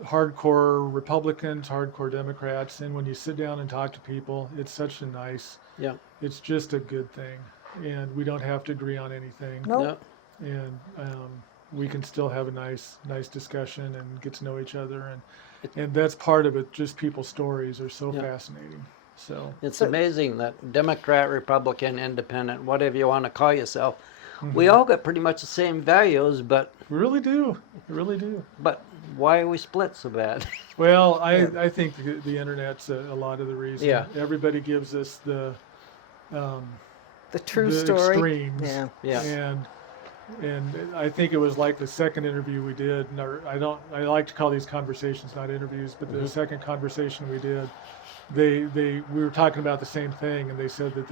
hardcore Republicans, hardcore Democrats, and when you sit down and talk to people, it's such a nice. Yeah. It's just a good thing, and we don't have to agree on anything. Nope. Yeah. And we can still have a nice discussion and get to know each other, and that's part of it. Just people's stories are so Yeah. fascinating. So It's amazing that Democrat, Republican, Independent, whatever you want to call yourself, we all got pretty much the same values, but we really do. We really do. why are we split so bad? Well, I think the internet's a lot of the reason. Yeah. Everybody gives us the The true the story. extremes. Yeah. Yeah. And I think it was like the second interview we did. And I like to call these conversations not interviews, but the second conversation we did, we were talking about the same thing, and they said that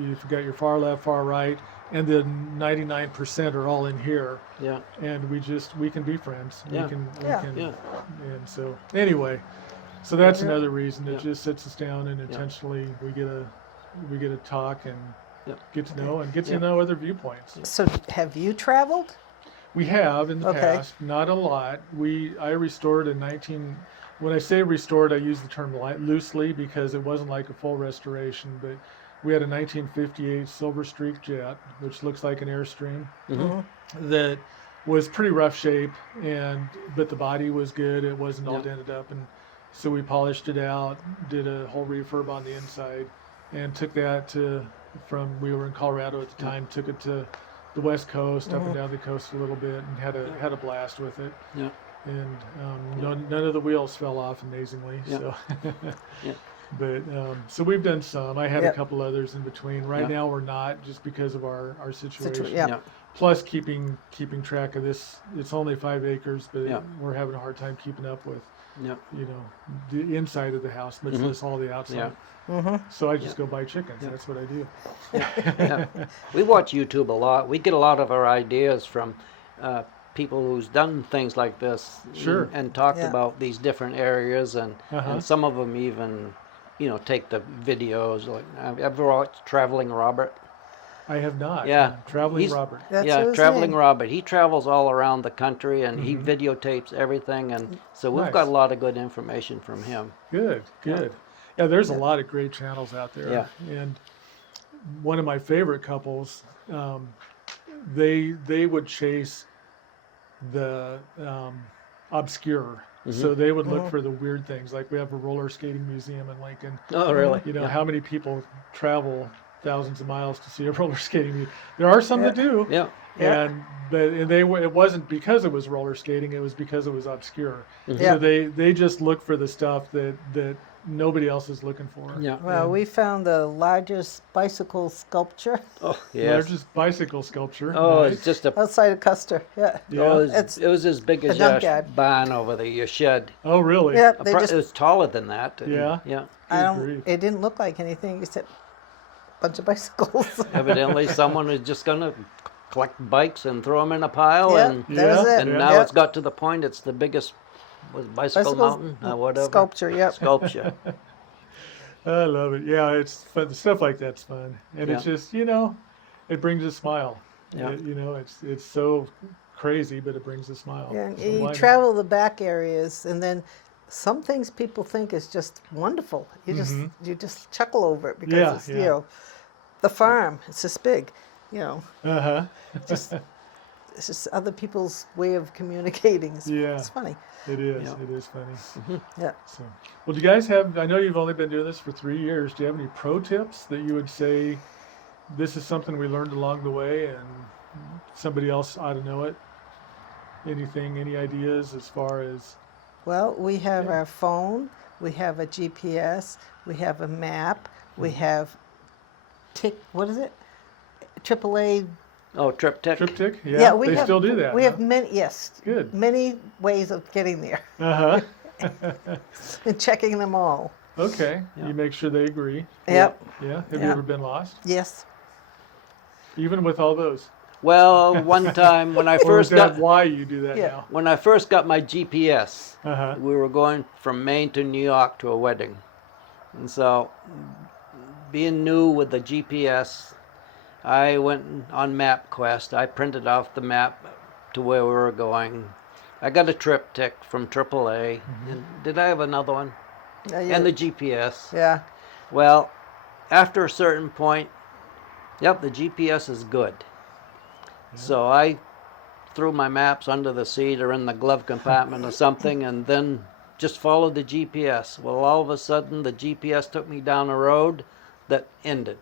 you've got your far left, far right, and the 99% are all in here, Yeah. and we can be friends. Yeah. We can, Yeah. and so anyway, so that's Yeah. another reason. It Yeah. just sits us down and intentionally we get to talk and Yeah. get to know and get to Yeah. know other viewpoints. So have you traveled? We have in the Okay. past, not a lot. I restored when I say restored, I use the term loosely because it wasn't like a full restoration, but we had a 1958 Silver Streak jet, which looks like an Airstream, that was pretty rough shape, but the body was good. It wasn't all Yeah. dented up, and so we polished it out, did a whole refurb on the inside, and took that we were in Colorado at the time, took it to the West Coast, up and down the coast a little bit, and had a blast with it. Yeah. And none of the wheels fell off, amazingly. Yeah. So, Yeah. but so we've done some. I had a Yep. couple others in between. Right Yeah. now we're not, just because of our situation. Yeah. Yeah. Plus keeping track of this. It's only 5 acres, but Yeah. we're having a hard time keeping up with Yeah. the inside of the house, much less all the outside. Yeah. So I just go buy chickens. That's what I do. Yeah. We watch YouTube a lot. We get a lot of our ideas from people who's done things like this. Sure. And talked Yeah. about these different areas, and some of them even, take the videos. Like, have you ever watched Traveling Robert? I have not. Yeah. Traveling He's- Robert. That's Yeah, his Traveling name. Robert. He travels all around the country, and he videotapes everything, and so we've got a Nice. lot of good information from him. Good. Yeah, there's a lot of great channels out there. Yeah. And one of my favorite couples, they would chase the obscure. So they would look for the weird things. Like we have a roller skating museum in Lincoln. Oh, really? You know, how many people travel thousands of miles to see a roller skating museum? There are some that do. Yeah. Yeah. It wasn't because it was roller skating, it was because it was obscure. Yeah. So they just look for the stuff that nobody else is looking for. Yeah. Well, we found the largest bicycle sculpture Oh, yes. Largest bicycle sculpture. Oh, Nice. it's just a. outside of Custer. Yeah. Oh, It's it was as big as a your junkyard. barn over there, your shed. Oh, really? Yeah, they It just was taller than that. and- Yeah? Yeah. I Good grief. it didn't look like anything except a bunch of bicycles. Evidently, someone is just gonna collect bikes and throw them in a pile, Yeah, and that was it. and now Yep. it's got to the point it's the biggest bicycle Bicycles, mountain, whatever. Sculpture, yep. Sculpture. I love it. Yeah, it's fun. Stuff like that's fun, and it's Yeah. just it brings a smile. Yeah. It's so crazy, but it brings a smile. Yeah, and So you why not? travel the back areas, and then some things people think is just wonderful. You just chuckle over it because Yeah, it's yeah. the farm. It's this big, Uh-huh. just it's just other people's way of communicating. Yeah. It's funny. It is. Yeah. It is funny. Yeah. So, well, do you guys have? I know you've only been doing this for 3 years. Do you have any pro tips that you would say? This is something we learned along the way, and somebody else ought to know it. Anything? Any ideas as far as? Well, we have Yeah. our phone. We have a GPS. We have a map. We have what is it? AAA. Oh, triptych. Triptych? Yeah, we they have, still do that. We huh? have many, yes, Good. many ways of getting there Uh huh. and checking them all. Okay. Yeah. You make sure they agree. Yep. Yeah. Have you Yeah. ever been lost? Yes. Even with all those? Well, one time when I Or is first that got why you do that Yeah. now? when I first got my GPS, Uh huh. we were going from Maine to New York to a wedding, and so being new with the GPS, I went on MapQuest. I printed off the map to where we were going. I got a triptych from AAA. And did I have another one? And the GPS. Yeah. Well, after a certain point, yep, the GPS is good. So I threw my maps under the seat or in the glove compartment or something, and then just followed the GPS. Well, all of a sudden, the GPS took me down a road that ended.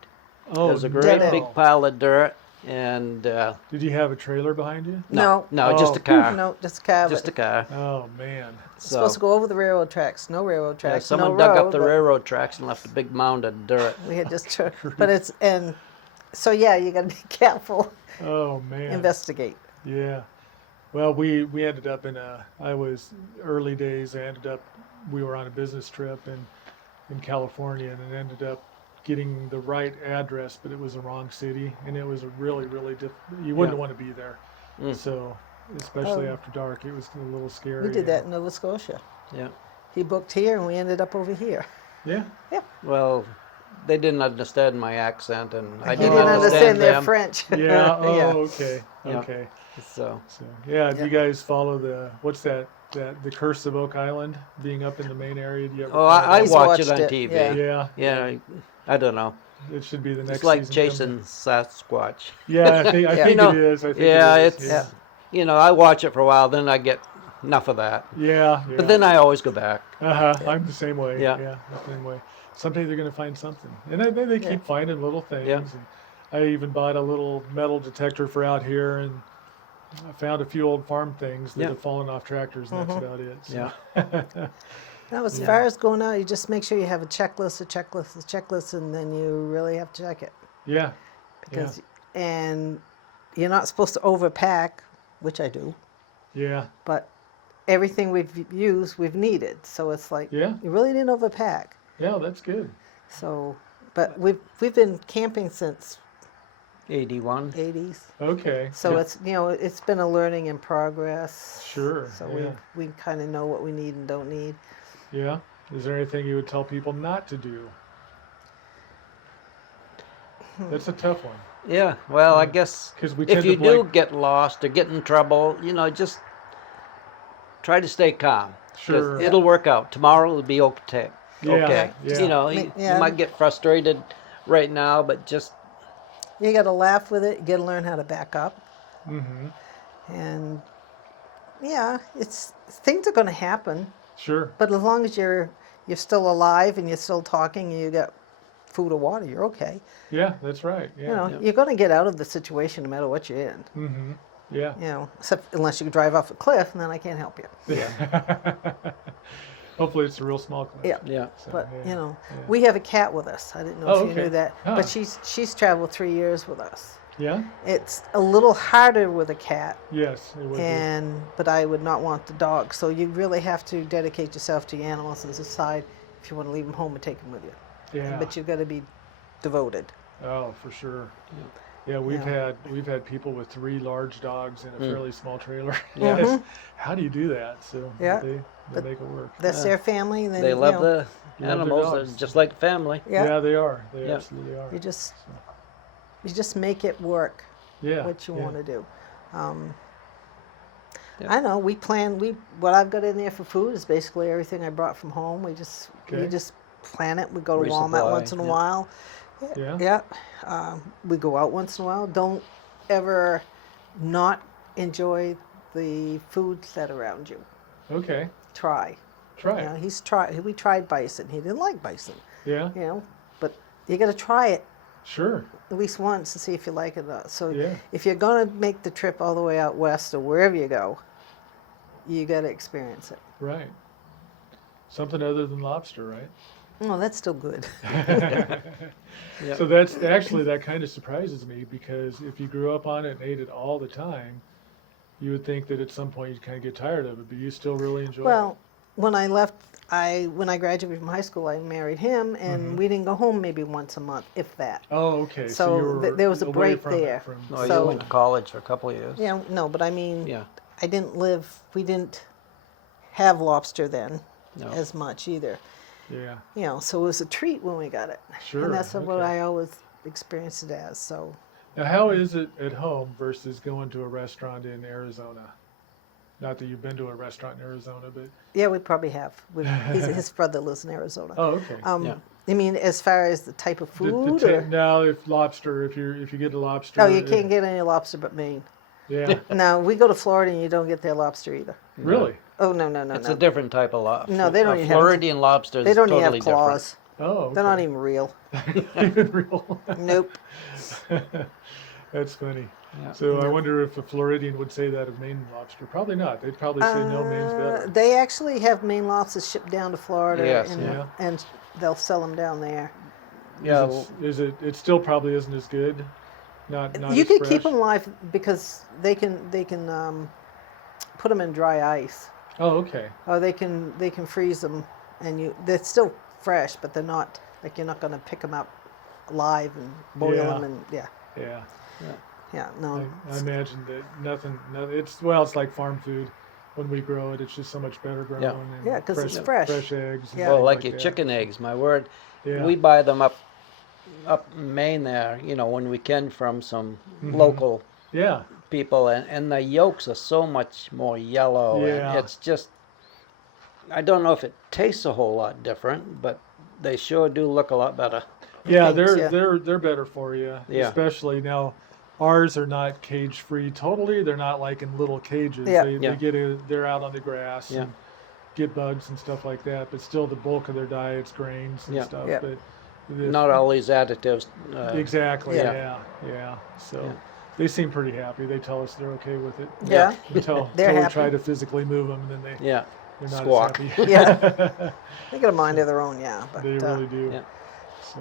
Oh, There's a great Dead end. big pile of dirt, and Did you have a trailer behind you? No. just Oh. a car. No, just a car. Just a car. Oh man. It's supposed to So go over the railroad tracks. No railroad yeah, tracks. someone no dug road, up the but railroad tracks and left a big mound of dirt. We had just, but it's and so yeah, you got to be careful. Oh man. Investigate. Yeah. Well, we ended up I was early days. We were on a business trip in California, and it ended up getting the right address, but it was the wrong city, and it was a really, really you wouldn't Yeah. want to be there. Mm. So, especially Oh. after dark, it was a little scary. We did that in Nova Scotia. Yeah. He booked here, and we ended up over here. Yeah. Well, they didn't understand my accent, and I He didn't didn't understand their them. French. Yeah. Oh, Yeah. okay. Yeah. Okay. So So, yeah. Do Yeah. you guys follow what's that? The Curse of Oak Island being up in the main area? Do you ever oh, follow I that? He's watch it watched on it, TV. yeah. Yeah. Yeah, I don't know. It should be the next. It's like season chasing Sasquatch. Yeah, I think Yeah. it know, is. I think Yeah, it is. it's Yeah. you know, I watch it for a while, then I get enough of that. Yeah. But then I always go back. I'm the same way. Yeah. The same way. Someday they're going to find something, and they keep Yeah. finding little things. Yeah. And I even bought a little metal detector for out here, and I found a few old farm things that Yeah. have fallen off tractors, and that's about it. So. Yeah. Now, as Yeah. far as going out, you just make sure you have a checklist, and then you really have to check it Yeah. because and you're not supposed to overpack, which I do, Yeah. but everything we've used, we've needed. So it's like Yeah. you really didn't overpack. Yeah. That's good. So, but we've been camping since 81. 80s. Okay. So Yeah. it's it's been a learning in progress. Sure, So yeah. we kind of know what we need and don't need. Yeah. Is there anything you would tell people not to do? That's a tough one. Yeah, well, I guess 'Cause we if tend to you do blame- get lost or get in trouble, just try to stay calm. 'Cause Sure. It'll work out. Tomorrow will be okay. Yeah, Okay. yeah. You Yeah. might get frustrated right now, but just You got to laugh with it. You got to learn how to back up. Mm-hmm. And yeah, things are going to happen. Sure. But as long as you're still alive and you're still talking and you got food or water, you're okay. Yeah. That's right. Yeah. You're going to get out of the situation no matter what you're in. Mm-hmm. Yeah. Except unless you drive off a cliff, and then I can't help you. Hopefully it's a real small clip. Yeah. yeah. So, But yeah. we have a cat with us. I didn't know Oh, if you okay. knew that. Huh. But she's traveled 3 years with us. Yeah. It's a little harder with a cat, Yes, it would but I would not want the dog. So you really have to dedicate yourself to your animals and decide if you want to leave them home and take them with you. be. Yeah. But you've got to be devoted. Oh, for sure. Yeah, we've Yeah. had people with 3 large dogs in a fairly small trailer. Yeah. Yes. How do you do that? So Yeah, they but make it work. that's their family, and then They love the Love their animals, they're dogs. just like family. yeah, Yeah, they are. They Yeah. absolutely are. you just make it work. Yeah. What you yeah. want to do. Um, Yeah. I know what I've got in there for food is basically everything I brought from home. We just Okay. plan it. We go to Walmart Resupply, once in a yeah. while. Yeah. Yeah. We go out once in a while. Don't ever not enjoy the foods that are around you. Okay. Try. Try You know, it. we tried bison. He didn't like bison. Yeah. You know, but you got to try it Sure. at least once to see if you like it or not. So Yeah. if you're going to make the trip all the way out west or wherever you go, you got to experience it. Right. Something other than lobster, right? Oh, that's still good. Yep. So that's actually, that kind of surprises me, because if you grew up on it and ate it all the time, you would think that at some point you'd kind of get tired of it, but you still really enjoy Well, when I left, when I graduated from high school, I married him, and we didn't go home maybe once a month, if that. it. Oh, okay. So you were there was a away break from it there. from- No, So- you went to college for a couple of years. Yeah, no, but I mean, Yeah. we didn't have lobster then No. as much either. Yeah. You know, so it was a treat when we got it. Sure. And that's what okay. I always experienced it as. So Now, how is it at home versus going to a restaurant in Arizona? Not that you've been to a restaurant in Arizona, but yeah, we probably have. His brother lives in Arizona. oh, okay. Yeah. I mean, as far as the type of The food, ta- or? now, if lobster, if you get a lobster, Oh, you can't get any lobster but Maine. Yeah. No, we go to Florida and you don't get their lobster either. Really? Oh no, It's no. a different type of lobster. No, they don't A even have- Floridian lobster is They don't totally even have claws. Oh, okay. They're not even real. even real. Nope. That's funny. Yeah. So I wonder if a Floridian would say that of Maine lobster. Probably not. They'd probably say no, Maine's better. They actually have Maine lobsters shipped down to Florida, Yes, and, yeah. and they'll sell them down there. Yeah, Is it? It still probably isn't as good. Not You as can fresh. keep them alive because they can put them in dry ice, Oh, okay. or they can freeze them, and they're still fresh, but they're not like you're not going to pick them up live and boil Yeah. them and Yeah. yeah no I imagine that nothing. It's like farm food. When we grow it, it's just so much better grown. Yeah. And Yeah, 'cause it's fresh. Fresh eggs. and Yeah. well, things like your that. chicken eggs, my word. Yeah. We buy them up in Maine there, when we can from some local Yeah. people, and the yolks are so much more yellow. Yeah. And it's just, I don't know if it tastes a whole lot different, but they sure do look a lot better. Yeah, Thanks, yeah. they're better for you. Yeah. Especially now, ours are not cage free totally. They're not like in little cages. Yeah. Yeah. They're out on the grass Yeah. and get bugs and stuff like that. But still, the bulk of their diet's grains and Yeah. stuff. Yeah. But Not all these additives. exactly. Yeah. Yeah. So Yeah. they seem pretty happy. They tell us they're okay with it. yeah Until They're we happy. try to physically move them, and then Yeah. they're not Squawk. as happy. yeah they got a mind of their own, yeah, but They really do. Yeah. So,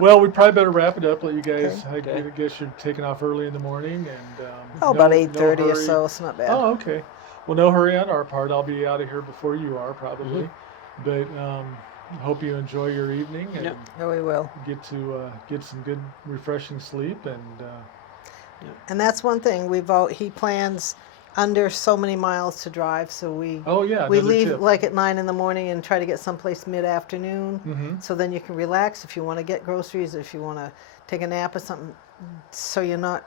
well, we probably better wrap it up. Let you guys. Okay. I guess you're taking off early in the morning, and about no 8:30 or hurry. so. It's not bad. Oh, okay. Well, no hurry on our part. I'll be out of here before you are probably, but hope you enjoy your evening and Yep. Oh, we will. get to get some good, refreshing sleep. And And that's one thing he plans under so many miles to drive, so we oh yeah, we another leave tip. like at 9 in the morning and try to get someplace mid-afternoon. Mhm. So then you can relax if you want to get groceries, if you want to take a nap or something, so you're not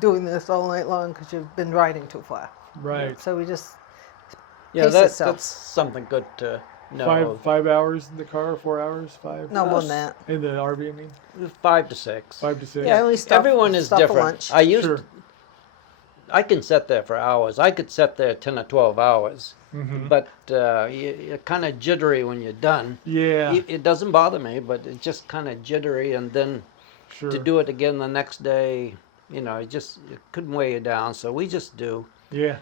doing this all night long because you've been riding too far. Right. So we just Yeah, pace that's yourself. something good to know. 5 hours in the car, 4 hours, 5 No more than that. in the RV. I mean, 5 to 6. 5 to 6. Yeah, only stop. Everyone is stop for different. lunch. Sure. I can sit there for hours. I could sit there 10 or 12 hours, Mhm. but you're kind of jittery when you're done. Yeah. It doesn't bother me, but it's just kind of jittery, and then Sure. to do it again the next day, it could weigh you down. So we just do Yeah.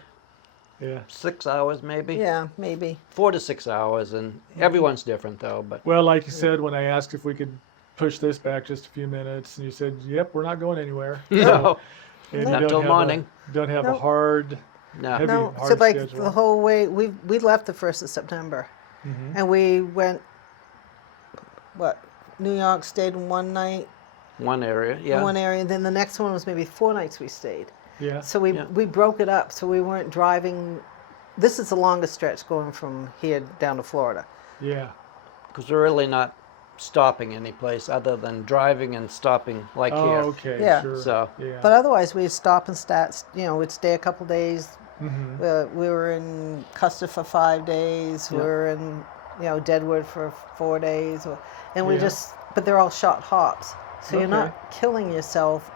Yeah. 6 hours maybe, Yeah, maybe. 4 to 6 hours, and everyone's different though. But Well, like you said, when I asked if we could push this back just a few minutes, and you said, "Yep, we're not going anywhere." no, And you Not don't till have morning. Don't have a Nope. hard. no, Heavy, No, so hard like schedule. the whole way we left the 1st of September, Mhm. and we went New York, stayed one night, One area, in yeah. one area, and then the next one was maybe 4 nights we stayed. Yeah. So we broke it up, so we weren't driving. This is the longest stretch going from here down to Florida. Yeah. Because we're really not stopping any place other than driving and stopping like Oh, here. okay. Yeah. Sure. So- Yeah. But otherwise, we'd stop and start. We'd stay a couple days. Mhm. We were in Custer for 5 days. We Yeah. were in, Deadwood for 4 days, and we Yeah. but they're all short hops, so you're Okay. not killing yourself.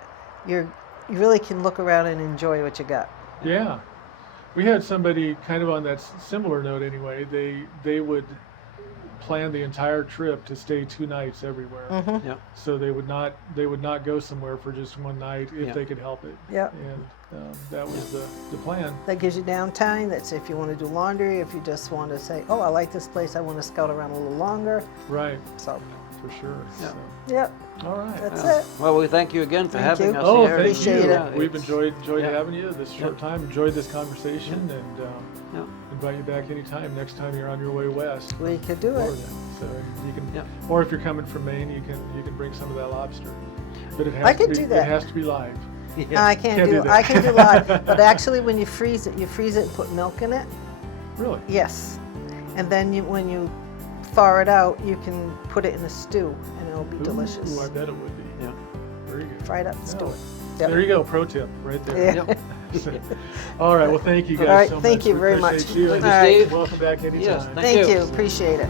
You really can look around and enjoy what you got. Yeah. We had somebody kind of on that similar note anyway. They would plan the entire trip to stay 2 nights everywhere. Mm-hmm. Yeah. So they would not go somewhere for just one night if Yeah. they could help it. Yep. And that was the plan. That gives you downtime. That's if you want to do laundry. If you just want to say, "Oh, I like this place. I want to scout around a little longer." Right. So, For sure. Yeah. So, yep, all right. that's Yeah. it. Well, we thank you again for Thank having you. us Oh, here. thank Appreciate you. it. We've it's- enjoyed yeah. having you this short time. Enjoyed this conversation, and Yeah. invite you back anytime. Next time you're on your way west. We could do it. Florida. So you can, Yeah. or if you're coming from Maine, you can bring some of that lobster. But it has I to could be, do that. It has to be live. Yeah. I can't Can't do do. that. I can do live, but actually, when you freeze it and put milk in it. Really? Yes, and then when you thaw it out, you can put it in a stew, and it'll be delicious. Ooh, I bet it would be. Yeah. Very good. Fry it up and stew Yeah. it. Yep. There you go. Pro tip right there. Yep. All right. Well, thank you guys All right, so much. thank you We very appreciate much. You. All right. Welcome back anytime. Yes, Thank you. you. Appreciate it.